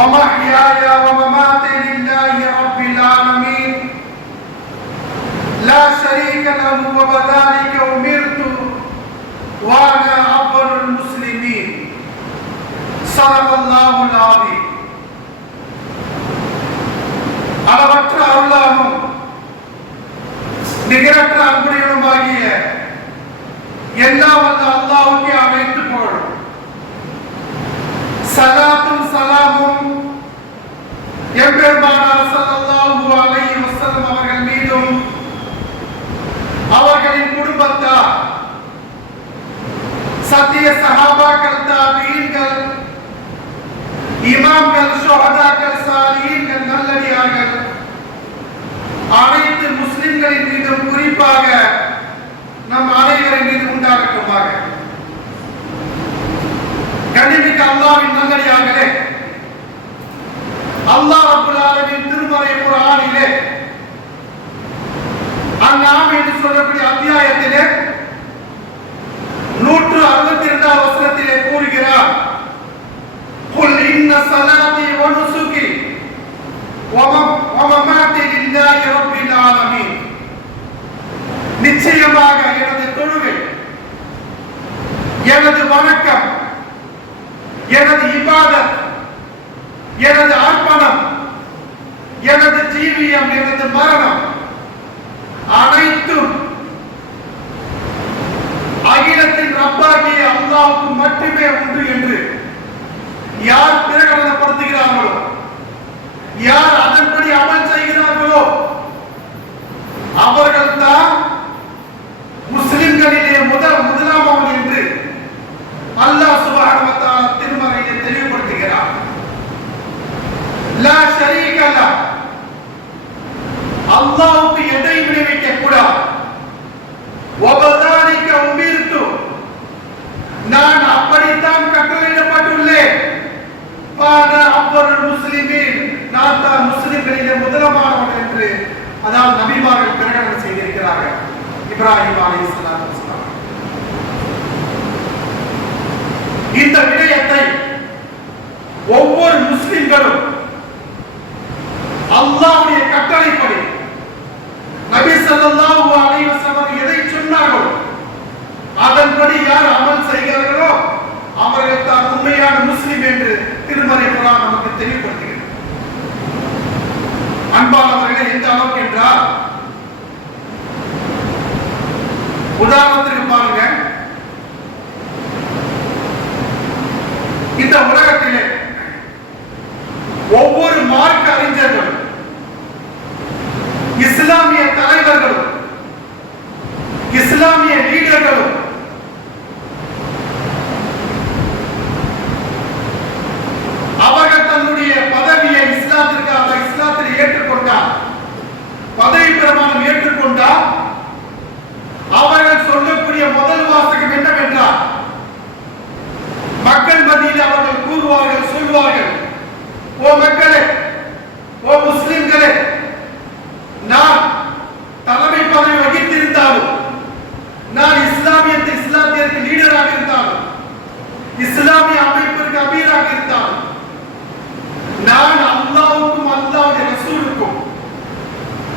ومحياي ومماتي لله رب العالمين لا شريك له وبذلك أمرت وأنا أفضل المسلمين صدق الله العظيم அளவற்ற அருளாமும் நிகரற்ற அன்புடையனுமாகிய எல்லா வல்ல அல்லாஹ்வுக்கே அனைத்து புகழும் சலாத்தும் சலாமும் அவர்கள் மீதும் அவர்களின் குடும்பத்தார் சத்திய சஹாபாக்கள் தாபீன்கள் இமாம்கள் ஷுஹதாக்கள் சாலிஹீன்கள் நல்லடியார்கள் அனைத்து முஸ்லிம்களின் மீதும் குறிப்பாக நம் அனைவரின் மீது உண்டாகட்டுமாக கண்ணிமிக்க அல்லாவின் நல்லடியார்களே அல்லாஹ் ரப்பல் ஆலமீன் திருமறை குர்ஆனிலே அந்நாம் என்று சொல்லக்கூடிய அத்தியாயத்திலே நூற்று அறுபத்தி இரண்டாம் வசனத்திலே கூறுகிறார் قل إن صلاتي ونسكي ومم- ومماتي لله رب العالمين நிச்சயமாக எனது தொழுகை எனது வணக்கம் எனது இபாதத் எனது அர்ப்பணம் எனது ஜீவியம் எனது மரணம் அனைத்தும் அகிலத்தின் ரப்பாகிய அல்லாவுக்கு மட்டுமே உண்டு என்று யார் பிரகடனப்படுத்துகிறார்களோ யார் அதன்படி அமல் செய்கிறார்களோ அவர்கள் தான் முஸ்லிம்களிலே முதல் முதலாமவன் என்று அல்லாஹ் சுப்ஹானஹு லா ஷரீக லா அல்லாஹ்வுக்கு எதை விளைவிக்க கூடாது வபதானிக்க உமிர்த்து நான் அப்படித்தான் கட்டளையிடப்பட்டுள்ளேன் பான அவ்வொரு முஸ்லிமீன் நான் தான் முஸ்லிம்களிலே முதலமானவன் என்று அதாவது நபிமார்கள் பிரகடனம் செய்திருக்கிறார்கள் இப்ராஹிம் அலைஹிஸ்ஸலாத்து வஸலாம் இந்த விடயத்தை ஒவ்வொரு முஸ்லிம்களும் அல்லாவுடைய கட்டளைப்படி நபி சல்லாஹு அலைஹி வஸல்லம் எதை சொன்னாரோ அதன்படி யார் அமல் செய்கிறார்களோ அவர்கள் தான் உண்மையான முஸ்லிம் என்று திருமறை குரான் நமக்கு தெளிவுபடுத்துகிறது. அன்பானவர்களே எந்த அளவுக்கு என்றால் உதாரணத்திற்கு பாருங்க. இந்த உலகத்திலே ஒவ்வொரு மார்க் அறிஞர்களும் இஸ்லாமிய தலைவர்களும் இஸ்லாமிய லீடர்களும் அவர்கள் தன்னுடைய பதவியை இஸ்லாத்திற்காக இஸ்லாத்தில் ஏற்றுக்கொண்டார் பதவி பிரமாணம் ஏற்றுக்கொண்டார் அவர்கள் சொல்லக்கூடிய முதல் வாசகம் என்னவென்றால் மக்கள் மத்தியில் அவர்கள் கூறுவார்கள் சொல்வார்கள் ஓ ஓ முஸ்லிம்களே நான் தலைமை பதவி வகித்திருந்தாலும் நான் இஸ்லாமியத்தை இஸ்லாமியருக்கு லீடராக இருந்தாலும் இஸ்லாமிய அமைப்பிற்கு அமீராக இருந்தாலும் நான் அல்லாவுக்கும் அல்லாவுடைய ரசூலுக்கும்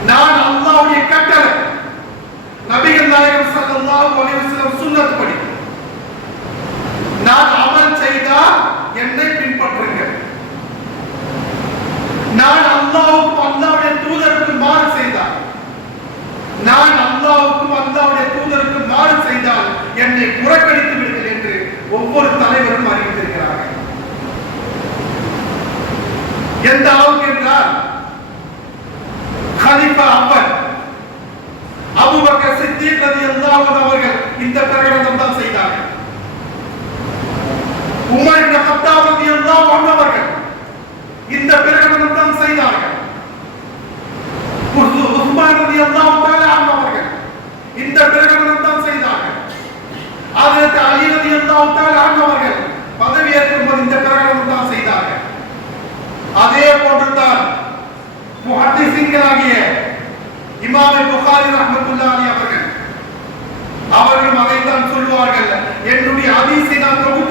நான் அல்லாவுடைய கட்டளை நபிகள் நாயகம் ஸல்லல்லாஹு அலைஹி வஸல்லம் சுன்னத் படி நான் அமல் செய்தால் என்னை பின்பற்றுங்கள் நான் அல்லாவுக்கும் அல்லாவுடைய தூதருக்கு மாறு செய்தால் நான் அல்லாவுக்கும் அல்லாவுடைய தூதருக்கு மாறு செய்தால் என்னை புறக்கணித்து விடுங்கள் என்று ஒவ்வொரு தலைவரும் அறிவித்திருக்கிறார்கள் எந்த 神性が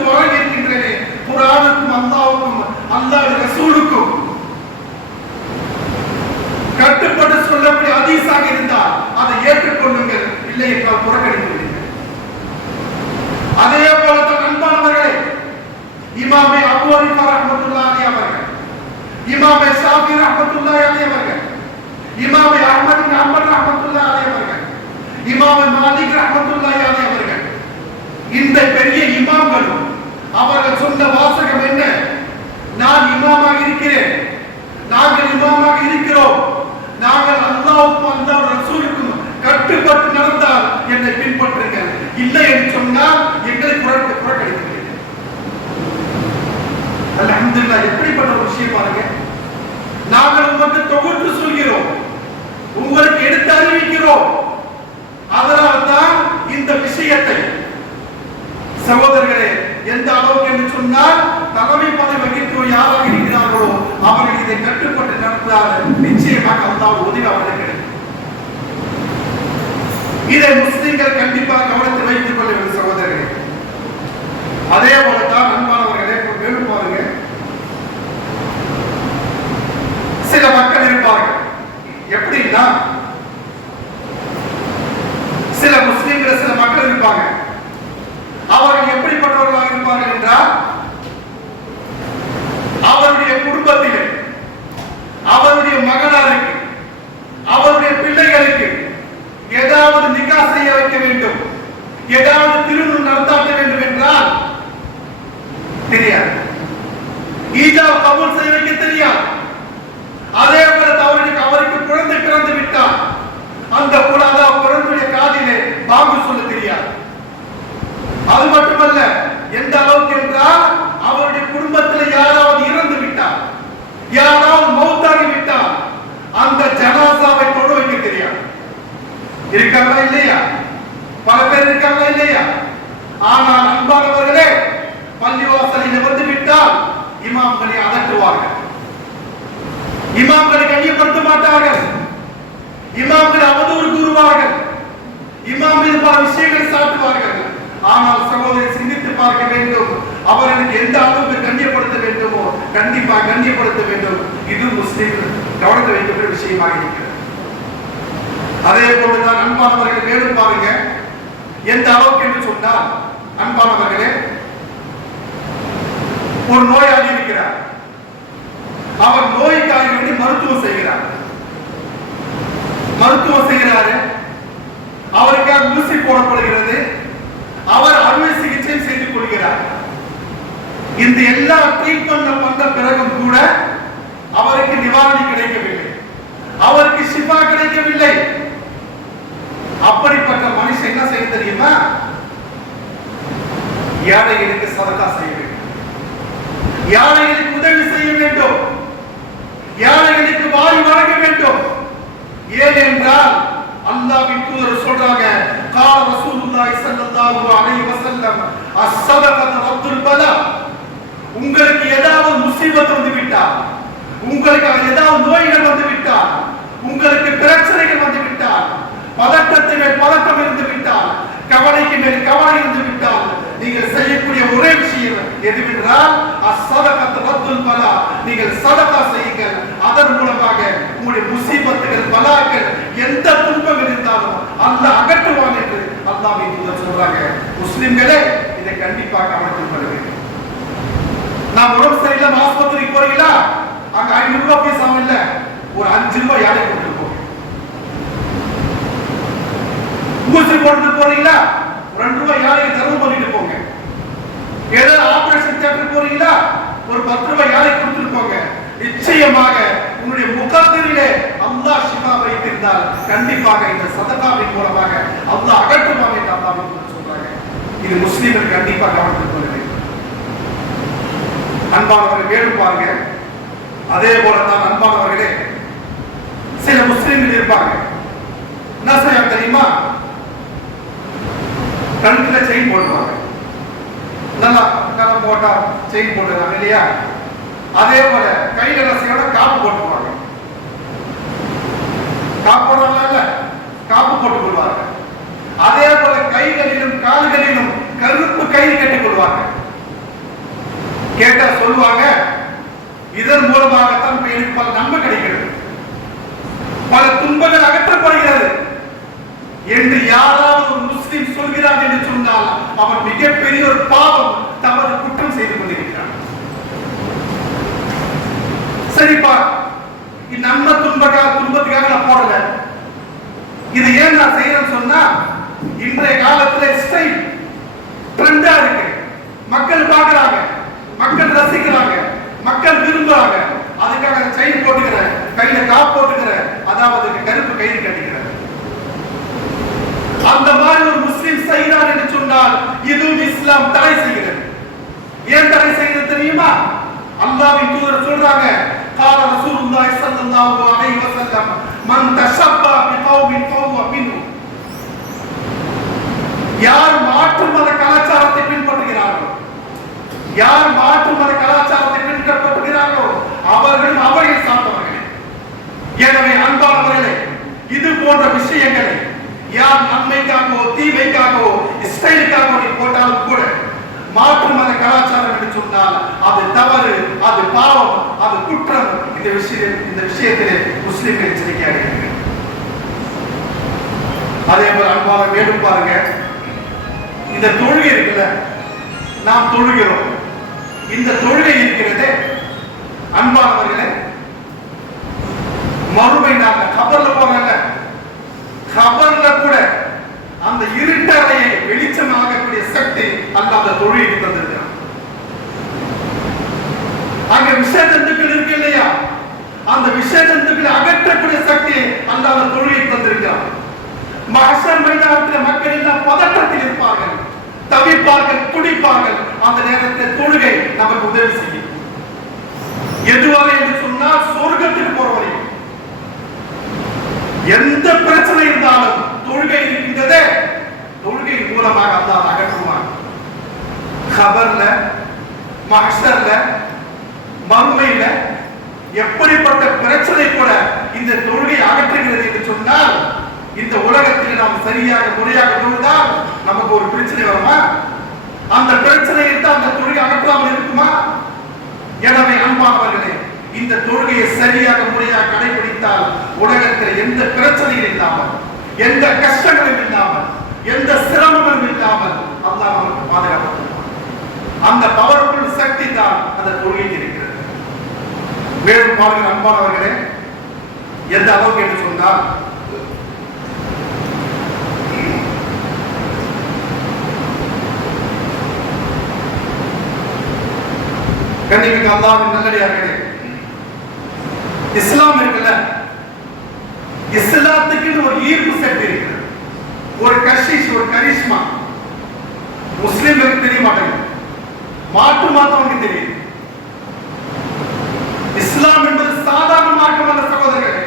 அல்ஹம்துலில்லாஹ் எப்படிப்பட்ட ஒரு விஷயம் பாருங்க. நாங்கள் உங்களுக்கு தொகுத்து சொல்கிறோம். உங்களுக்கு எடுத்து அறிவிக்கிறோம். அதனால் தான் இந்த விஷயத்தை. சகோதரர்களே எந்த அளவுக்கு என்று சொன்னால் தலைமை பதவி வகித்தோர் யாராக இருக்கிறார்களோ அவர்கள் இதை கட்டுப்பட்டு நடந்தால் நிச்சயமாக அல்லாஹ் உதவி அவர்களுக்கு இதை முஸ்லிம்கள் கண்டிப்பாக கவனத்தில் வைத்துக் கொள்ள வேண்டும் சகோதரர்களே. அதே போலத்தான் அன்பானவர்களே இப்ப மேலும் பாருங்க சில மக்கள் இருப்பார்கள். எப்படின்னா சில முஸ்லிம்கள் சில மக்கள் இருப்பாங்க. அவர்கள் எப்படிப்பட்டவர்களாக இருப்பார்கள் என்றால் அவருடைய குடும்பத்திலே அவருடைய மகனாருக்கு அவருடைய பிள்ளைகளுக்கு ஏதாவது நிகா செய்ய வைக்க வேண்டும். ஏதாவது திருமணம் நடத்தாட்ட வேண்டும் என்றால் தெரியாது. ஈஜா கபூல் செய்ய வைக்க தெரியாது அதே போல அவருக்கு அவருக்கு குழந்தை பிறந்து விட்டால் அந்த குழந்தை குழந்தைய காதிலே பாம்பு சொல்ல தெரியாது அது மட்டுமல்ல எந்த அளவுக்கு என்றால் அவருடைய குடும்பத்தில் யாராவது இறந்து விட்டார் யாராவது மௌத்தாகி விட்டார் அந்த ஜனாசாவை தொட வைக்க தெரியாது. இருக்காங்களா இல்லையா? பல பேர் இருக்காங்களா இல்லையா? ஆனால் அன்பானவர்களே பள்ளிவாசலில் வந்து விட்டால் இமாம்களை அகற்றுவார்கள். இமாம்களை கண்ணியப்படுத்த மாட்டார்கள். இமாம்களை அவதூறு கூறுவார்கள். இமாம் பல விஷயங்களை சாட்டுவார்கள். ஆனால் சகோதரி சிந்தித்து பார்க்க வேண்டும். அவர்களுக்கு எந்த அளவுக்கு கண்ணியப்படுத்த வேண்டுமோ கண்டிப்பாக கண்ணியப்படுத்த வேண்டும். இது முஸ்லிம் கவனத்தை வைக்கின்ற விஷயமாக இருக்கிறது. அதே போலதான் அன்பானவர்கள் மேலும் பாருங்க. எந்த அளவுக்கு என்று சொன்னால் அன்பானவர்களே ஒரு நோயாளி இருக்கிறார். அவர் நோய்க்காக வேண்டி மருத்துவம் செய்கிறார். உங்களுக்கு ஏதாவது முசீபத் வந்து விட்டால் உங்களுக்கு ஏதாவது நோய்கள் வந்து விட்டால் உங்களுக்கு பிரச்சனைகள் வந்து விட்டால் பதட்டத்தின் மேல் பதட்டம் இருந்து விட்டால் கவலைக்கு மேல் கவலை இருந்து விட்டால் நீங்கள் செய்யக்கூடிய ஒரே விஷயம் எதுவென்றால் அசதகத் ரத்துல் பலா நீங்கள் சதகா செய்யுங்கள். அதன் மூலமாக உங்களுடைய முசீபத்துகள் பலாக்கள் எந்த துன்பம் இருந்தாலும் அந்த அகற்றுவான் என்று அல்லாஹ்வின் சொல்றாங்க. முஸ்லிம்களே இதை கண்டிப்பாக கவனத்தில் கொள்ள வேண்டும். நான் உடம்பு சரியில்லாம ஆஸ்பத்திரிக்கு போறீங்களா? அங்க ஐநூறு ரூபாய் பேசாம இல்ல. ஒரு அஞ்சு ரூபாய் யாரை கொடுத்துட்டு ஊசி போட்டு போறீங்களா? ரெண்டு ரூபாய் யாரை செலவு பண்ணிட்டு போங்க. ஏதாவது ஆபரேஷன் தியேட்டர் போறீங்களா? ஒரு பத்து ரூபாய் யாரை கொடுத்துட்டு போங்க. நிச்சயமாக உங்களுடைய முகத்திலே அல்லாஹ் சிவா வைத்திருந்தால் கண்டிப்பாக இந்த சதகாவின் மூலமாக அல்லாஹ் அகற்ற இது முஸ்லீம்கள் கண்டிப்பா கவனத்தில் கொள்ள வேண்டும். அன்பானவர்கள் மேலும் பாருங்க. அதே போல தான் அன்பானவர்களே சில முஸ்லீம்கள் இருப்பாங்க. என்ன செய்ய தெரியுமா கழுத்துல செயின் போடுவாங்க. நல்லா நல்லா போட்டா செயின் போட்டுறாங்க இல்லையா? அதே போல கையில ரசையோட காப்பு போட்டுவாங்க காப்பு போடுறாங்கல்ல காப்பு போட்டுக் கொள்வாங்க. அதே போல கைகளிலும் கால்களிலும் கருப்பு கயிறு கட்டிக் கொள்வாங்க. கேட்டா சொல்லுவாங்க இதன் மூலமாகத்தான் இப்ப எனக்கு பல நன்மை கிடைக்கிறது. பல துன்பங்கள் அகற்றப்படுகிறது என்று யாராவது ஒரு முஸ்லிம் சொல்கிறார் என்று சொன்னால் அவன் மிகப்பெரிய ஒரு பாவம் தவறு குற்றம் செய்து கொண்டிருக்கிறான். சரிப்பா இது நம்ம துன்பக்காக துன்பத்துக்காக நான் போடல. இது ஏன் நான் செய்யறேன்னு சொன்னா இன்றைய காலத்துல ஸ்டைல் ட்ரெண்டா இருக்கு மக்கள் பார்க்கறாங்க மக்கள் ரசிக்கிறாங்க மக்கள் விரும்புறாங்க அதுக்காக செயின் போட்டுக்கிறேன் கையில காப்பு போட்டுக்கிறேன் அதாவது கருப்பு கயிறு கட்டிக்கிறேன் அந்த மாதிரி ஒரு முஸ்லிம் செய்கிறார் என்று சொன்னால் இதுவும் இஸ்லாம் தடை செய்கிறது ஏன் தடை செய்கிறது தெரியுமா அல்லாஹ்வின் தூதர் சொல்றாங்க قال رسول الله صلى الله عليه وسلم من تشبه بقوم فهو منهم யார் மாற்று மத கலாச்சாரத்தை பின்பற்றுகிறார்களோ? யார் மாற்று மத கலாச்சாரத்தை பின்பற்றுகிறார்களோ அவர்கள் அவர்கள் சார்ந்தவர்களே. எனவே அன்பானவர்களே இது போன்ற விஷயங்களை யார் நன்மைக்காகவோ தீமைக்காகவோ இஸ்ரேலுக்காகவோ நீ போட்டாலும் கூட மாற்று மத கலாச்சாரம் என்று சொன்னால் அது தவறு அது பாவம் அது குற்றம். இந்த விஷயம் இந்த விஷயத்திலே முஸ்லிம்கள் எச்சரிக்கையாக இருக்கிறது அதே போல அன்பான மேலும் பாருங்க இந்த தொழுகை இருக்குல்ல நாம் தொழுகிறோம். இந்த தொழுகை இருக்கிறது அன்பானவர்களே மறுமை நாங்க கபர்ல போறாங்க. கபர்ல கூட அந்த இருட்டறையை வெளிச்சமாகக்கூடிய சக்தி அந்த அந்த தொழிலுக்கு தந்திருக்கிறான். அங்க விஷய ஜந்துக்கள் இருக்கு இல்லையா? அந்த விஷய ஜந்துக்களை அகற்றக்கூடிய சக்தி அந்த அந்த தொழுகைக்கு தந்திருக்கிறான். மகசர் மைதானத்தில் மக்கள் எல்லாம் பதட்டத்தில் இருப்பார்கள். தவிப்பார்கள் துடிப்பார்கள் அந்த நேரத்தில் தொழுகை நமக்கு உதவி செய்யும். எதுவாக என்று சொன்னால் சொர்க்கத்தில் போறவரையும் எந்த பிரச்சனை இருந்தாலும் தொழுகை இருக்கின்றதே தொழுகை மூலமாக அல்லாஹ் அகற்றுவான். கபர்ல மகசர்ல மறுமையில எப்படிப்பட்ட பிரச்சனை கூட இந்த தொழுகை அகற்றுகிறது என்று சொன்னால் இந்த உலகத்தில் நாம் சரியாக முறையாக தொழுதால் நமக்கு ஒரு பிரச்சனை வருமா? அந்த பிரச்சனையை தான் அந்த தொழுகை அகற்றாமல் இருக்குமா? எனவே அன்பானவர்களே இந்த தொழுகையை சரியாக முறையாக கடைபிடித்தால் உலகத்தில் எந்த பிரச்சனையும் இல்லாமல் எந்த கஷ்டங்களும் இல்லாமல் எந்த சிரமங்களும் இல்லாமல் அல்லா நமக்கு பாதுகாப்பு அந்த பவர்ஃபுல் சக்தி தான் அந்த தொழுகை இருக்கிறது. மேலும் பாருங்கள் அன்பானவர்களே எந்த அளவுக்கு என்று சொன்னால் கண்ணிமிக்க அல்லாவின் நல்லடியார்களே. இஸ்லாம் இருக்குல்ல? இஸ்லாத்துக்கு ஒரு ஈர்ப்பு சக்தி இருக்கு ஒரு கஷிஷ் ஒரு கரிஷ்மா. முஸ்லிம்களுக்கு தெரிய மாட்டேங்குது. மாற்று மாத்தவங்க தெரியுது. இஸ்லாம் என்பது சாதாரண மார்க்கம் அல்ல சகோதரர்களே.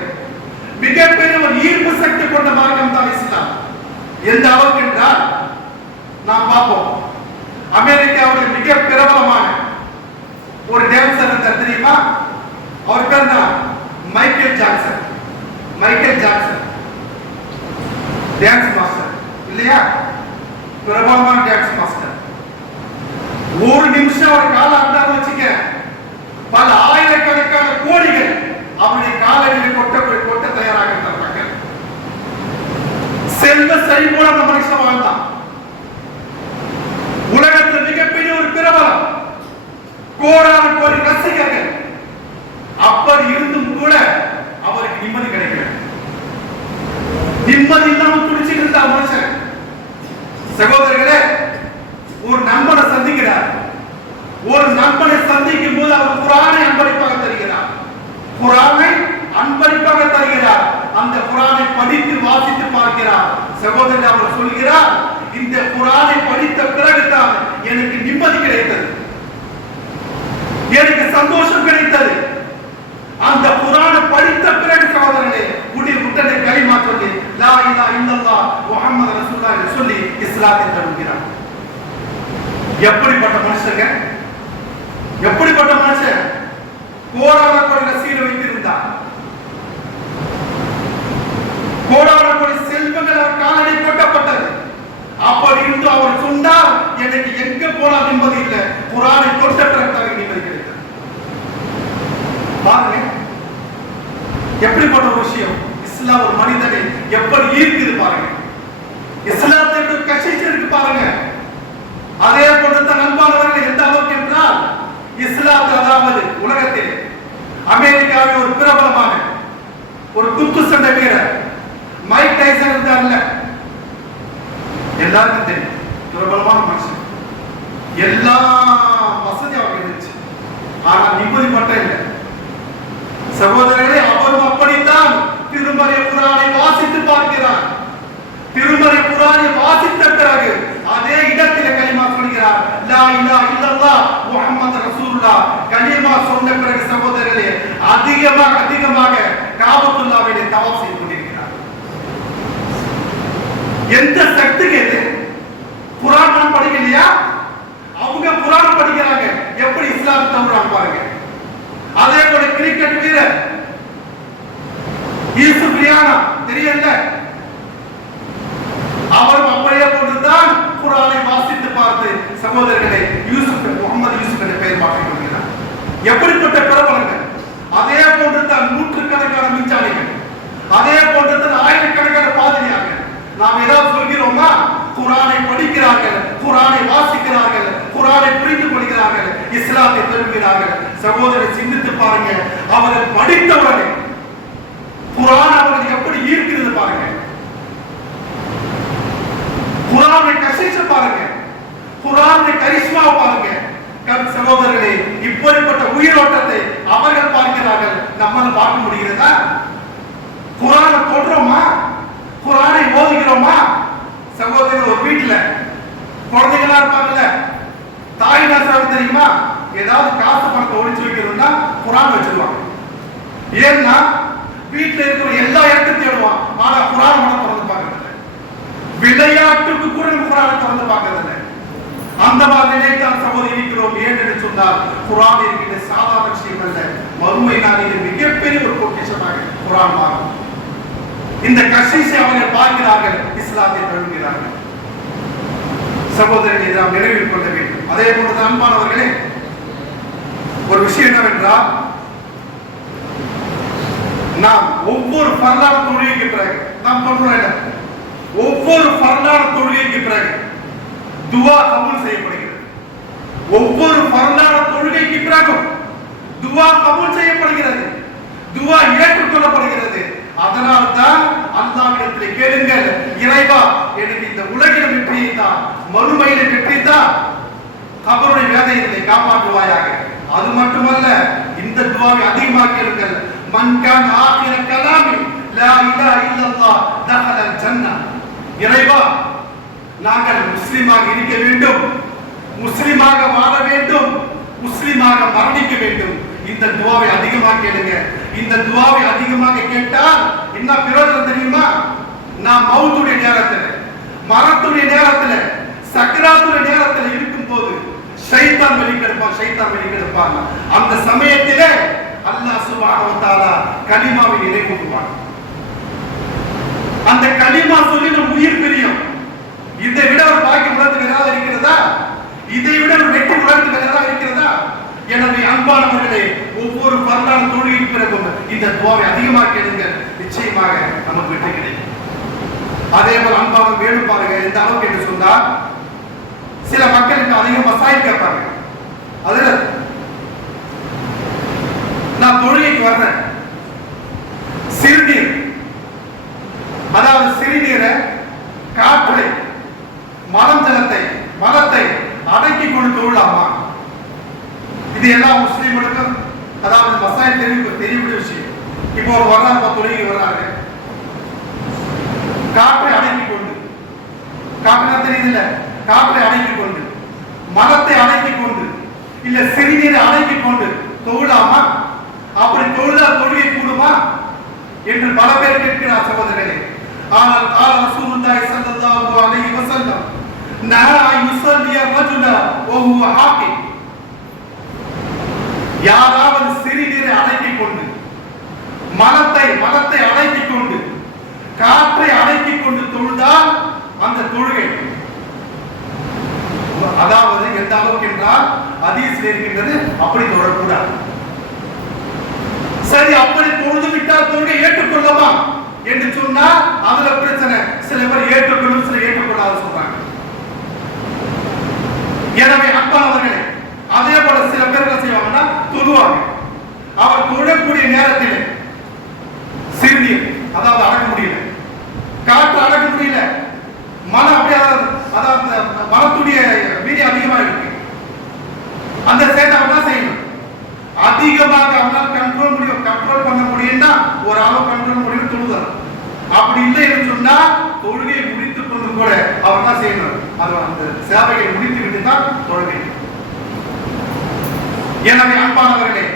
மிகப்பெரிய ஒரு ஈர்ப்பு சக்தி கொண்ட மார்க்கம் தான் இஸ்லாம். எந்த அளவுக்கு என்றால் நாம் பார்ப்போம். அமெரிக்காவுடைய மிக பிரபலமான ஒரு டான்சர் இருந்தார் தெரியுமா? அவர் பேர் தான் Michael Jackson Michael Jackson dance master இல்லையா? பிரபலமான டான்ஸ் மாஸ்டர் ஒரு நிமிஷம் அவர் கால அண்டாம வச்சுக்க. பல ஆயிரக்கணக்கான கோடிகள் அவருடைய காலடியில் கொட்ட கொட்ட தயாராக இருந்திருப்பாங்க செல்வ செழிப்போட நம்மளுக்கு மனுஷன் வாழ்ந்தான் உலகத்தில் மிகப்பெரிய ஒரு பிரபலம் கோடான கோடி ரசிகர்கள். அப்படி இருந்தும் கூட அவருக்கு நிம்மதி கிடைக்கல. நிம்மதி இல்லாம துடிச்சிட்டு இருந்தா மனுஷன். சகோதரர்களே ஒரு நண்பனை சந்திக்கிறார். ஒரு நண்பனை சந்திக்கும் போது அவர் குரானை அன்பளிப்பாக தருகிறார். குரானை அன்பளிப்பாக தருகிறார். அந்த குரானை படித்து வாசித்து பார்க்கிறார். சகோதரர் அவர் சொல்கிறார் இந்த குரானை படித்த பிறகுதான் எனக்கு நிம்மதி கிடைத்தது. எனக்கு சந்தோஷம் கிடைத்தது. அந்த புராண படித்த பிறகு சகோதரனே உடைய உடனே களிமா சொல்லி லா இலா இல்லல்லா முஹம்மது ரசூலுல்லாஹ் என்று சொல்லி இஸ்லாத்தை தருகிறார் எப்படிப்பட்ட மனுஷங்க? எப்படிப்பட்ட மனுஷன்? கோடான கோடி ரசிகர் வைத்திருந்தார். கோடான கோடி செல்வங்கள் அவர் காலடி கொட்டப்பட்டது. அப்படி இருந்து அவர் சொன்னார் எனக்கு எங்க போலாம் என்பது இல்லை. குரானை தொட்டற்ற நிம்மதி பாருங்க. எப்படிப்பட்ட ஒரு விஷயம்? இஸ்லாம் ஒரு மனிதனை எப்படி ஈர்க்குது பாருங்க. இஸ்லாத்தை விட கஷிச்சு இருக்கு பாருங்க. அதே போன்று தான் அன்பானவர்கள் எந்த அளவுக்கு என்றால் இஸ்லாம் அதாவது உலகத்தில் அமெரிக்காவில் ஒரு பிரபலமான ஒரு குத்து சண்டை வீரர் மைக் டைசன் இருந்தார்ல எல்லாருக்கும் தெரியும். பிரபலமான மனுஷன். எல்லா வசதி அவருக்கு இருந்துச்சு. ஆனா நிம்மதி மட்டும் இல்லை. சகோதரர்களே அவரும் அப்படித்தான். திருமறை புராணை வாசித்து பார்க்கிறார். திருமறை புராணை வாசித்த பிறகு அதே இடத்திலே கலிமா சொல்கிறார் லா இலா இல்லல்லாஹ் முஹம்மது ரசூலுல்லாஹ். கலிமா சொன்ன பிறகு சகோதரர்களே அதிகமாக அதிகமாக காபத்துல்லாவிலே தவம் செய்து கொண்டிருக்கிறார். எந்த சக்திக்கு இது புராணம் படிக்கலையா அவங்க புராணம் படிக்கிறாங்க. எப்படி இஸ்லாம் தவறான் பாருங்க. அதே போல கிரிக்கெட் வீரர். யூசுப் ரியானா தெரியல. அவரும் அப்படியே போட்டுதான் குரானை வாசித்து பார்த்து சகோதரர்களே யூசுப் முகமது யூசுப் என்ற பெயர் மாற்றிக் கொள்கிறார். எப்படிப்பட்ட பிரபலங்கள்? அதே போன்று தான் நூற்றுக்கணக்கான மின்சாரிகள். அதே போன்று தான் ஆயிரக்கணக்கான பாதிரியாக நாம் ஏதாவது சொல்கிறோமா? குரானை படிக்கிறார்கள் குரானை வாசிக்கிறார்கள் குரானை இஸ்லாத்தை பெறுகிறார்கள். சகோதரர் சிந்தித்து பாருங்க. அவர்கள் படித்தவுடனே குரான் அவர்களுக்கு எப்படி ஈர்க்கிறது பாருங்க. குரானை கசிச்சு பாருங்க. குரானை கரிஷ்மா பாருங்க. சகோதரர்களே இப்படிப்பட்ட உயிரோட்டத்தை அவர்கள் பார்க்கிறார்கள். நம்மால் பார்க்க முடிகிறதா? குரானை தொடுறோமா? குரானை ஓதுகிறோமா? சகோதரர் ஒரு வீட்டுல குழந்தைகளா இருப்பாங்கல்ல தாய் நாசாவது தெரியுமா? ஏதாவது காசு பணத்தை ஒழிச்சு வைக்கணும்னா குரான் வச்சிருவாங்க. ஏன்னா வீட்டுல இருக்கிற எல்லா இடத்தையும் தேடுவான். ஆனா குரான் மனம் திறந்து பார்க்கறது விளையாட்டுக்கு கூட நம்ம குரானை திறந்து பார்க்கறது அந்த மாதிரி நிலைத்தான் சகோதரி இருக்கிறோம். ஏன் சொன்னால் குரான் இருக்கின்ற சாதாரண விஷயம் அல்ல. மறுமை நாளில் மிகப்பெரிய ஒரு பொக்கிஷமாக குரான் மாறும். இந்த கஷீஷை அவர்கள் பார்க்கிறார்கள் இஸ்லாத்தை தழுவுகிறார்கள். சகோதரனை நாம் நினைவில் கொள்ள வேண்டும். அதே போன்று அன்பானவர்களே ஒரு விஷயம் என்னவென்றால் நாம் ஒவ்வொரு பரலாறு தொழுகைக்கு பிறகு நாம் சொல்றோம் ஒவ்வொரு பரலாறு தொழுகைக்கு பிறகு துவா கபூல் செய்யப்படுகிறது. ஒவ்வொரு பரலாறு தொழுகைக்கு பிறகும் துவா கபூல் செய்யப்படுகிறது. துவா ஏற்றுக்கொள்ளப்படுகிறது அதனால் தான் அல்லாவிடத்தில் கேளுங்கள் இறைவா எனக்கு இந்த உலகின் வெற்றியை தான் மறுமையில வெற்றி தான் கபருடைய வேதையை காப்பாற்றுவாயாக. அது மட்டுமல்ல இந்த துவாவை அதிகமாக கேளுங்கள் மன்கான் ஆகிற கலாமி லா இலாஹ இல்லல்லாஹ் தஹலல் ஜன்னah இறைவா நாங்கள் முஸ்லிமாக இருக்க வேண்டும். முஸ்லிமாக வாழ வேண்டும். முஸ்லிமாக மரணிக்க வேண்டும். இந்த துவாவை அதிகமாக கேளுங்க இந்த துவாவை அதிகமாக கேட்டால் என்ன பிரயோஜனம் தெரியுமா? நான் மவுத்துடைய நேரத்தில் மரத்துடைய நேரத்தில் சக்கராத்துடைய நேரத்தில் இருக்கும் போது ஷைத்தான் வெளிக்கெடுப்பான் சைத்தான் வெளிக்கெடுப்பான். அந்த சமயத்திலே அல்லாஹ் சுப்ஹானஹு வ தஆலா நிலை நினைவூட்டுவான் அந்த கலிமா சொல்லி நம் உயிர் பிரியும். இதை விட ஒரு பாக்கியம் உலகத்துக்கு ஏதாவது இருக்கிறதா? இதை விட ஒரு வெற்றி உலகத்துக்கு ஏதாவது இருக்கிறதா? எனவே அன்பானவர்களே ஒவ்வொரு பரலான தொழிலின் பிறகும் இந்த துவாவை அதிகமாக கேளுங்கள் நிச்சயமாக நமக்கு வெற்றி கிடைக்கும். அதே போல அன்பான வேணும் பாருங்க எந்த அளவுக்கு என்று சொன்னால் சில மக்களுக்கு அதிகம் மசாயம் கேட்பாங்க. அதுல நான் தொழுகைக்கு வர்றேன். சிறுநீர். அதாவது சிறுநீரை காற்றை மலம் ஜலத்தை மலத்தை அடக்கி கொண்டு தொழலாமா இது எல்லா முஸ்லீம்களுக்கும் அதாவது மசாய தெரிவிப்பு தெரியக்கூடிய விஷயம். இப்போ ஒரு வர்றாங்க இப்போ தொழுகை வர்றாரு. காற்றை அடக்கி கொண்டு. காற்றுனா தெரியுதுல்ல? காற்றை அடக்கிக் கொண்டு மலத்தை அடக்கிக் கொண்டு இல்ல சிறுநீரை அடக்கிக் கொண்டு தொழலாமா அப்படி தொழுதால் தொழுகை கூடுமா? என்று பல பேர் கேட்கிறார் சகோதரர்களே. ஆனால் கால ரசூலுல்லாஹி ஸல்லல்லாஹு அலைஹி வஸல்லம் நஹா யுஸல்லிய ரஜுல வஹுவ ஹாக்கி. யாராவது சிறுநீரை அடக்கிக் கொண்டு மனத்தை மனத்தை அடக்கிக் கொண்டு காற்றை அடக்கிக் கொண்டு தொழுதால் அந்த தொழுகை அதாவது எந்த அளவுக்கு என்றால் அதீசில் இருக்கின்றது அப்படி தொடரக்கூடாது. சரி அப்படி தொழுது விட்டால் தொழுகை ஏற்றுக்கொள்ளமா என்று சொன்னா அதுல பிரச்சனை சில பேர் ஏற்றுக்கொள்ளும் சில ஏற்றுக்கொள்ளாத சொல்றாங்க எனவே அன்பானவர்களே அதே போல சில பேர் என்ன செய்வாங்கன்னா தொழுவாங்க அவர் தொழக்கூடிய நேரத்தில் சிறுநீர் அதாவது அடக்க முடியல காற்று அடக்க முடியல மனம் அப்படியே அதாவது அதாவது அந்த மனத்துடைய வீரியம் அதிகமா இருக்கு அந்த சேட்டை என்ன செய்யணும் அதிகமாக அவனால் கண்ட்ரோல் முடியும் கண்ட்ரோல் பண்ண முடியும்னா ஒரு அளவு கண்ட்ரோல் முடியும் தொழுதல் அப்படி இல்லை என்று சொன்னா தொழுகையை முடித்துக் கொண்டு கூட அவர் என்ன செய்யணும் அது அந்த சேவையை முடித்து விட்டு தான் தொழுகை எனவே அன்பானவர்களே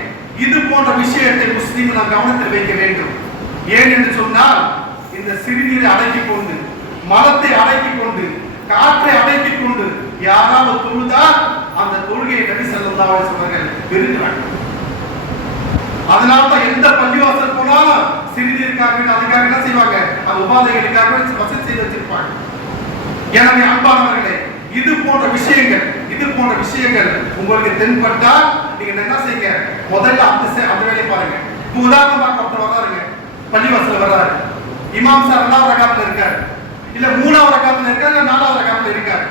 விஷயத்தை முஸ்லீம் நாம் கவனத்தில் வைக்க வேண்டும். ஏன் என்று சொன்னால் இந்த சிறுநீரை அடக்கிக் கொண்டு மலத்தை அடக்கிக் கொண்டு காற்றை அடக்கிக் கொண்டு யாராவது தொழுதால் அந்த தொழுகையை நபி ஸல்லல்லாஹு அலைஹி வஸல்லம் விரும்புகிறாங்க அதனால தான் எந்த பள்ளிவாசல் போனாலும் சிறுநீருக்காக அதுக்காக என்ன செய்வாங்க? அந்த உபாதைகளுக்காக வசதி செய்து வச்சிருப்பாங்க. எனவே அன்பானவர்களே இது போன்ற விஷயங்கள் இது போன்ற விஷயங்கள் உங்களுக்கு தென்பட்டால் நீங்க என்ன செய்யுங்க? முதல்ல அந்த அந்த வேலையை பாருங்க. இப்போ உதாரணமாக ஒருத்தர் வர்றாருங்க. பள்ளிவாசல் வர்றாரு. இமாம் சார் ரெண்டாவது ரகாத்துல இருக்காரு. இல்ல மூணாவது ரகாத்துல இருக்காரு இல்ல நாலாவது ரகாத்துல இருக்காரு.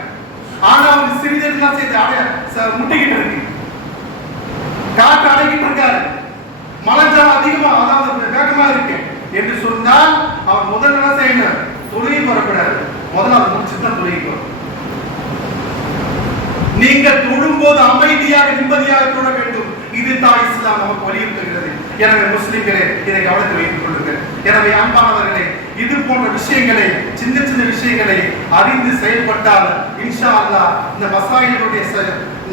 ஆனா அவருக்கு சிறிதெல்லாம் செய்து அடைய முட்டிக்கிட்டு இருக்கு காற்று அடங்கிட்டு இருக்காரு மலைச்சாரம் அதிகமா அதாவது வேகமா இருக்கு என்று சொன்னால் அவர் முதல்ல என்ன செய்யணும் தொழில் வரக்கூடாது முதல்ல அதை முடிச்சுட்டு தான் தொழில் வரும் நீங்கள் தொழும்போது அமைதியாக நிம்மதியாக தொழ வேண்டும். இது தான் இஸ்லாம் நமக்கு வலியுறுத்துகிறது. எனவே முஸ்லிம்களே இதை கவனத்தில் வைத்துக் கொள்ளுங்கள். எனவே அன்பானவர்களே இது போன்ற விஷயங்களை சின்ன சின்ன விஷயங்களை அறிந்து செயல்பட்டால் இன்ஷா அல்லா இந்த மசாயிலுடைய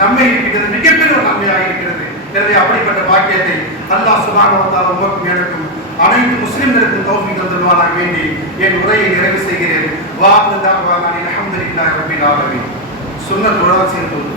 நன்மை இருக்கிறது மிகப்பெரிய ஒரு நன்மையாக இருக்கிறது. எனவே அப்படிப்பட்ட பாக்கியத்தை அல்லாஹ் சுபாகவத்தால் வந்தால் உமக்கும் எனக்கும் அனைத்து முஸ்லிம்களுக்கும் தௌஃபீக் தந்துடுவானாக வேண்டி என் உரையை நிறைவு செய்கிறேன். வாக்கு தாக்குவாங்க அல்ஹம்துலில்லாஹி ரப்பில் ஆலமீன். சுன்னத் உலகம் சேர்ந்து